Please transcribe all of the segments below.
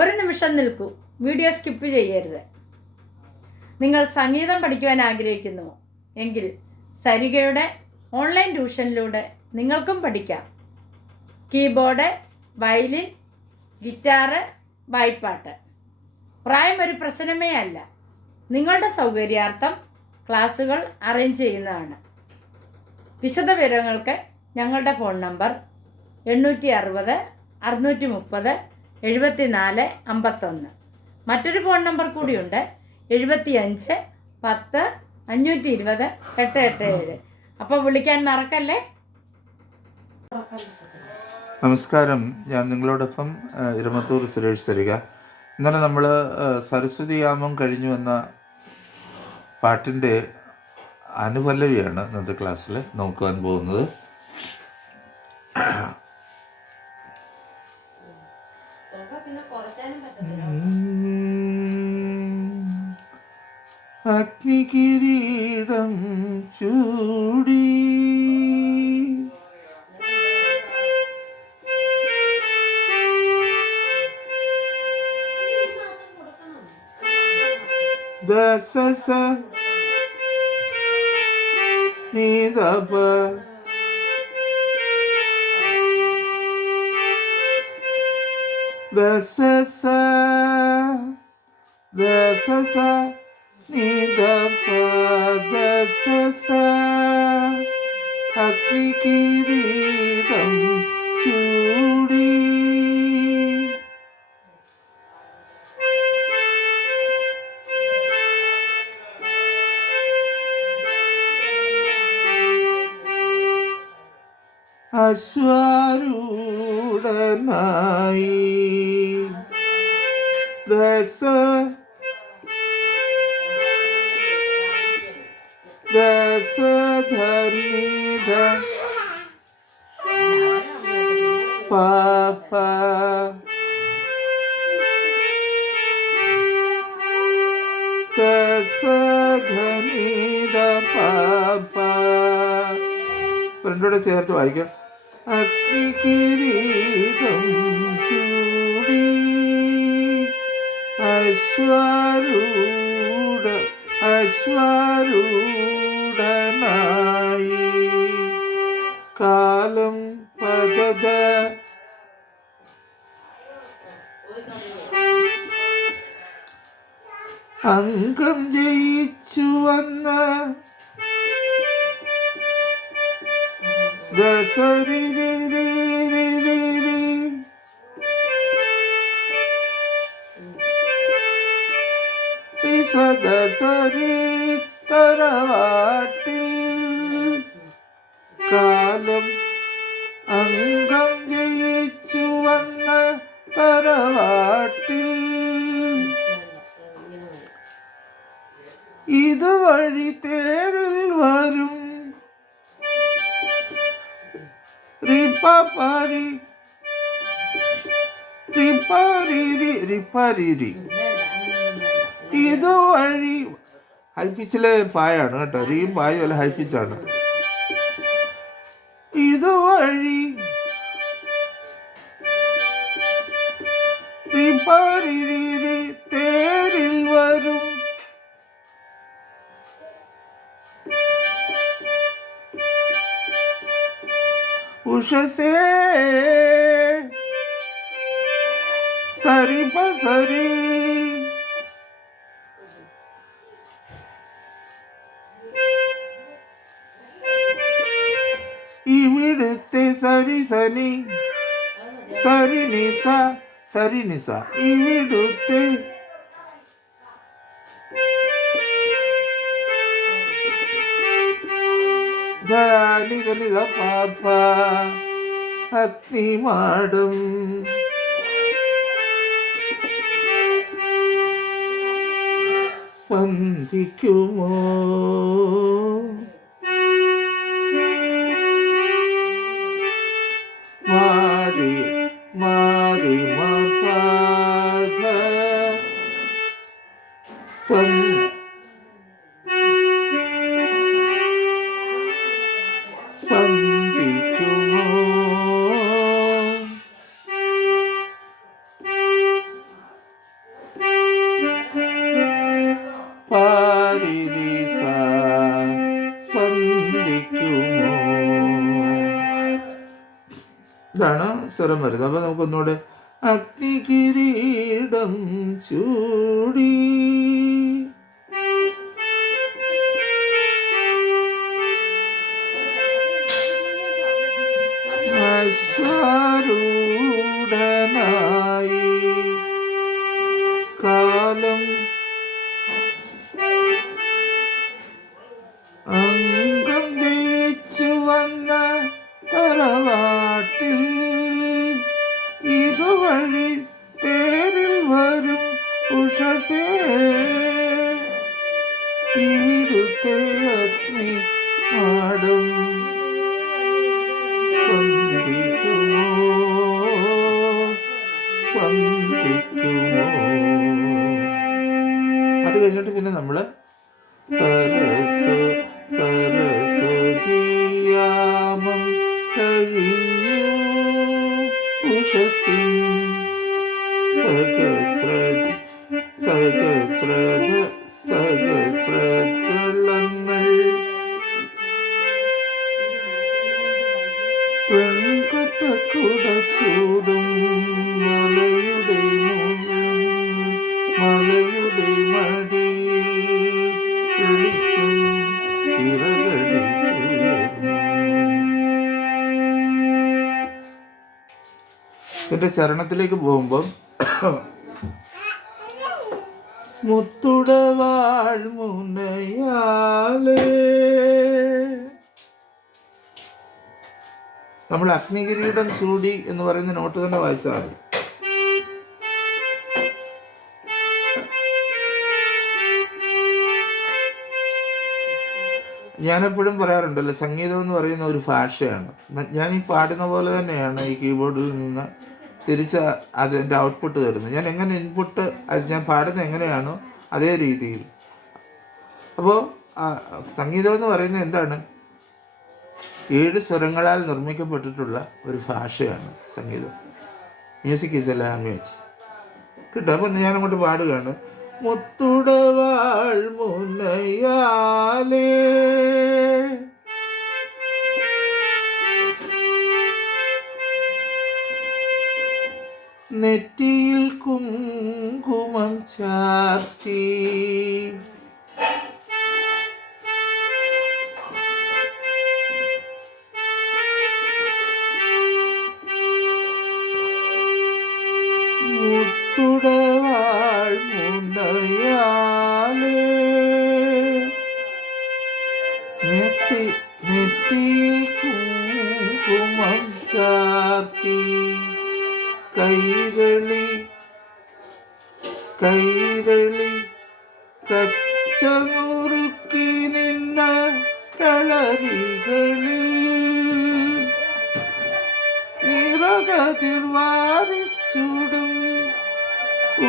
ഒരു നിമിഷം നിൽക്കൂ, വീഡിയോ സ്കിപ്പ് ചെയ്യരുത്. നിങ്ങൾ സംഗീതം പഠിക്കുവാൻ ആഗ്രഹിക്കുന്നുവോ എങ്കിൽ സരിഗയുടെ ഓൺലൈൻ ട്യൂഷനിലൂടെ നിങ്ങൾക്കും പഠിക്കാം. കീബോർഡ്, വയലിൻ, ഗിറ്റാറ്, വായ്പ്പാട്ട്. പ്രായം ഒരു പ്രശ്നമേ അല്ല. നിങ്ങളുടെ സൗകര്യാർത്ഥം ക്ലാസുകൾ അറേഞ്ച് ചെയ്യുന്നതാണ്. വിശദവിവരങ്ങൾക്ക് ഞങ്ങളുടെ ഫോൺ നമ്പർ 860 630 74 51. മറ്റൊരു ഫോൺ നമ്പർ കൂടിയുണ്ട്, 75 10 520 887. അപ്പോൾ വിളിക്കാൻ മറക്കല്ലേ. നമസ്കാരം, ഞാൻ നിങ്ങളോടൊപ്പം ഇരമത്തൂർ സുരേഷ് സരിക. ഇന്നലെ നമ്മൾ സരസ്വതി യാമം കഴിഞ്ഞു എന്ന പാട്ടിൻ്റെ അനുപല്ലവിയാണ് ഇന്നത്തെ ക്ലാസ്സിൽ നോക്കുവാൻ പോകുന്നത്. അഗ്നികിരീടം ചൂടി ദസസ നിദപ ദസസ ദസസ നിദപ ദസസ അഗ്നികിരീടം ചൂടി അശ്വാരൂഢനായി ദശധനിധ പാപ ദശധനിധ പാപ. രണ്ടോടെ ചേർത്ത് വായിക്കാം. അഗ്നികിരീടം ചൂടി അശ്വാരൂഢനായി കാലം പതത അംഗം ജയിച്ചു വന്ന ദസരി സദസരി തറവാട്ടിൽ കാലം അംഗം ജയിച്ചു വന്ന തറവാട്ടിൽ ഇതുവഴി തേരിൽ വരും റിപ്പരി ഇതുവഴി ഹൈപിച്ചിലെ പായാണ് കേട്ടോ. ഈ പായും അല്ല, ഹൈപിച്ചാണ്. ഇതുവഴി തേരിൽ വരും ഉഷസേ സരി പസരി ഇവിടുത്തെ സരി സനി സരി നിസ സരി നിസ ഇവിടുത്തെ ധനിക നിക പാപ അഗ്നിമാടം സ്പന്ദിക്കുമോ മാറി മാറി മപാധ സ്പന്ദിക്കുമോ ഇതാണ് സ്വരം വരുന്നത്. അപ്പോൾ നമുക്കൊന്നുകൂടെ അഗ്നികിരീടം ചൂടി അശ്വാരൂഢനായി കാലം അംഗം ജയിച്ചു വന്ന തറവാട്ടിൽ ഇതുവഴി തേരിൽ വരും ഉഷസേ ഇവിടുത്തെ അഗ്നി മാടം സ്പന്ദിക്കുമോ സ്പന്ദിക്കുമോ. അത് കഴിഞ്ഞിട്ട് പിന്നെ നമ്മൾ സരസ്വതിയാമം കഴിഞ്ഞു ഉഷസിൻ സഹസ്രദളങ്ങൾ പെൺകൊറ്റക്കുട ചൂടും മലയുടെ മടിയിൽ വിളിച്ചും ചിറകടിച്ചുയർന്നു. എന്റെ ചരണത്തിലേക്ക് പോകുമ്പം മുത്തുടവാൾ മുനയാലേ നമ്മൾ അഗ്നികിരീടം ചൂടി എന്ന് പറയുന്ന നോട്ട് തന്നെ വായിച്ചാൽ മതി. ഞാനെപ്പോഴും പറയാറുണ്ടല്ലോ, സംഗീതം എന്ന് പറയുന്ന ഒരു ഭാഷയാണ്. ഞാൻ ഈ പാടുന്ന പോലെ തന്നെയാണ് ഈ കീബോർഡിൽ നിന്ന് തിരിച്ച് അതിൻ്റെ ഔട്ട്പുട്ട് തരുന്നത്. ഞാൻ എങ്ങനെ ഇൻപുട്ട് അത് ഞാൻ പാടുന്നത് എങ്ങനെയാണോ അതേ രീതിയിൽ. അപ്പോൾ സംഗീതം എന്ന് പറയുന്നത് എന്താണ്? 7 സ്വരങ്ങളാൽ നിർമ്മിക്കപ്പെട്ടിട്ടുള്ള ഒരു ഭാഷയാണ് സംഗീതം. Music is A language. കേട്ടോ? അപ്പം ഞാൻ അങ്ങോട്ട് പാടുകയാണ്. മുത്തുടവാൾ മുനയാലേ നെറ്റിയിൽ കുങ്കുമം ചാർത്തി മുത്തുടവാൾ മുനയാലേ നെറ്റിയിൽ കുങ്കുമം ചാർത്തി കൈരളി കച്ചമുറുക്കി നിന്ന കളരികളിൽ നിറകതിർവാരിച്ചൂടും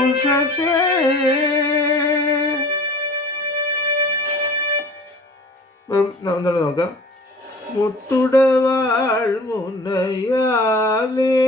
ഉഷസേ. ഒന്നുകൂടെ നോക്കാം. മുത്തുടവാൾ മുനയാലേ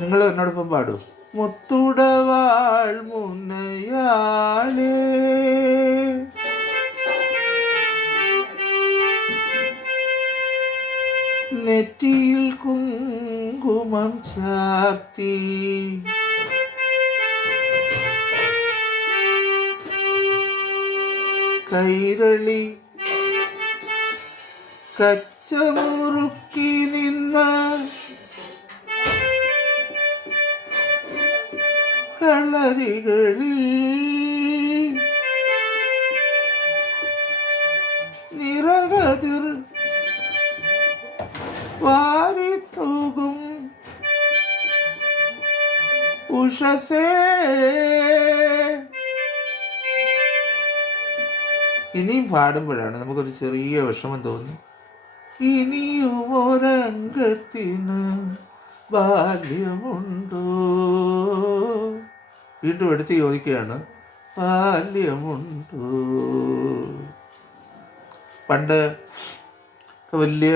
നിങ്ങൾ എന്നോടൊപ്പം പാടൂ. മുത്തുടവാൾ മുനയാലേ നെറ്റിയിൽ കുങ്കുമം ചാർത്തി കൈരളി കച്ചമുറുക്കി നിന്ന കളരികളിൽ നിറകതിർ വാരിത്തൂകും ഉഷസേ. ഇനിയും പാടുമ്പോഴാണ് നമുക്കൊരു ചെറിയ വിഷമം തോന്നി. ഇനിയും ഒരംഗത്തിന് ബാല്യമുണ്ടോ? വീണ്ടും എടുത്ത് ചോദിക്കുകയാണ്, ബാല്യമുണ്ടോ? പണ്ട് വലിയ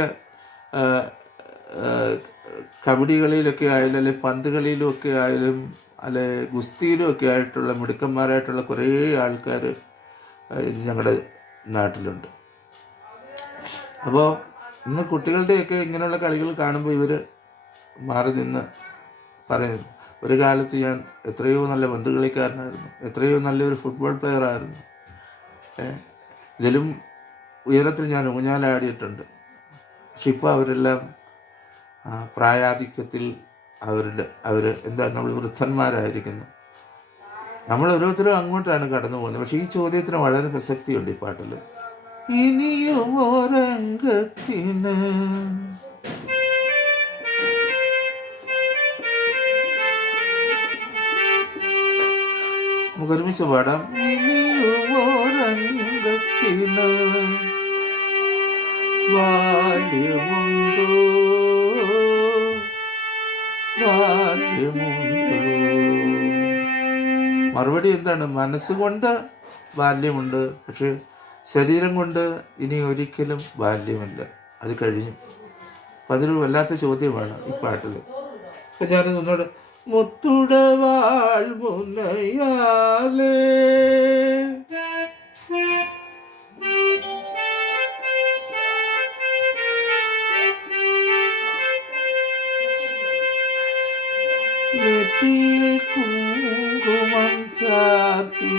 കബഡി കളിയിലൊക്കെ ആയാലും അല്ലെ പന്ത് കളിയിലുമൊക്കെ ആയാലും അല്ലെ ഗുസ്തിയിലും ഒക്കെ ആയിട്ടുള്ള മിടുക്കന്മാരായിട്ടുള്ള കുറേ ആൾക്കാർ ഞങ്ങളുടെ നാട്ടിലുണ്ട്. അപ്പോൾ ഇന്ന് കുട്ടികളുടെയൊക്കെ ഇങ്ങനെയുള്ള കളികൾ കാണുമ്പോൾ ഇവർ മാറി നിന്ന് പറയുന്നു, ഒരു കാലത്ത് ഞാൻ എത്രയോ നല്ല പന്തുകളിക്കാരനായിരുന്നു, എത്രയോ നല്ലൊരു ഫുട്ബോൾ പ്ലെയർ ആയിരുന്നു, ഇതിലും ഉയരത്തിൽ ഞാൻ ഊഞ്ഞാലാടിയിട്ടുണ്ട്. പക്ഷെ ഇപ്പോൾ അവരെല്ലാം പ്രായാധിക്യത്തിൽ അവർ എന്താ നമ്മൾ വൃദ്ധന്മാരായിരിക്കുന്നു. നമ്മൾ ഓരോരുത്തരും അങ്ങോട്ടാണ് കടന്നു പോകുന്നത്. പക്ഷെ ഈ ചോദ്യത്തിന് വളരെ പ്രസക്തിയുണ്ട് ഈ പാട്ടിൽ. ഇനിയും ഒരംഗത്തിന് നമുക്ക് ഒരുമിച്ച് പാടാം. ഇനിയും ഒരംഗത്തിന് ബാല്യമുണ്ടോ, ബാല്യമുണ്ടോ? മറുപടി എന്താണ്? മനസ്സുകൊണ്ട് ബാല്യമുണ്ട്, പക്ഷെ ശരീരം കൊണ്ട് ഇനി ഒരിക്കലും ബാല്യമില്ല, അത് കഴിഞ്ഞു. അപ്പം അതൊരു വല്ലാത്ത ചോദ്യമാണ് ഈ പാട്ടിൽ. അപ്പം ഞാനത് ഒന്നോട് മുത്തുടവാൾ മുനയാലേ നെറ്റിയിൽ കുങ്കുമം ചാർത്തി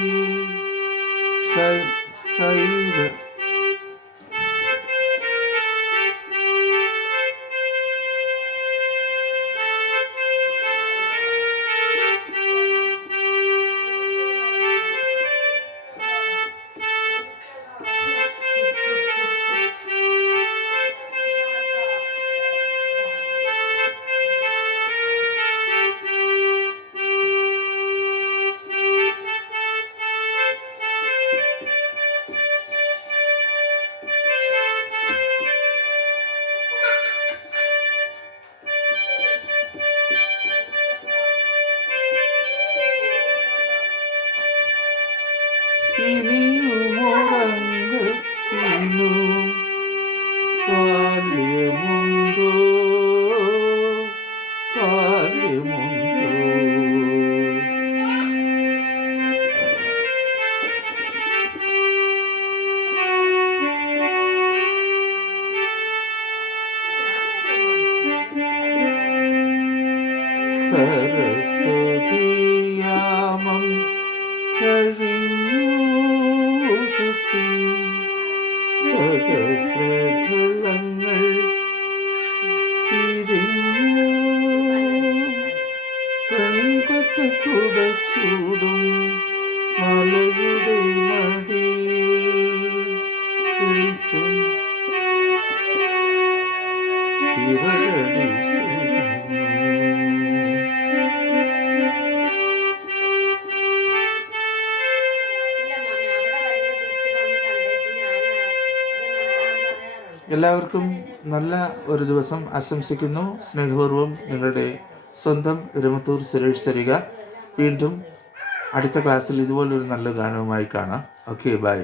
കൈകൾ ഇനിയുമൊരംഗത്തിനു ബാല്യമുണ്ടോ, ബാല്യമുണ്ടോ? സരസ്വതിയാമം കഴിഞ്ഞു സഹസ്രഫലങ്ങൾ പിരിഞ്ഞു, പെൺകൊട്ട കുടച്ചൂടും മലയുടെ മടിയിൽ വെളിച്ചം ചിറകടിച്ചു. എല്ലാവർക്കും നല്ല ഒരു ദിവസം ആശംസിക്കുന്നു. സ്നേഹപൂർവ്വം നിങ്ങളുടെ സ്വന്തം രമത്തൂർ സുരേഷ് സരിക. വീണ്ടും അടുത്ത ക്ലാസ്സിൽ ഇതുപോലൊരു നല്ല ഗാനവുമായി കാണാം. Okay, by.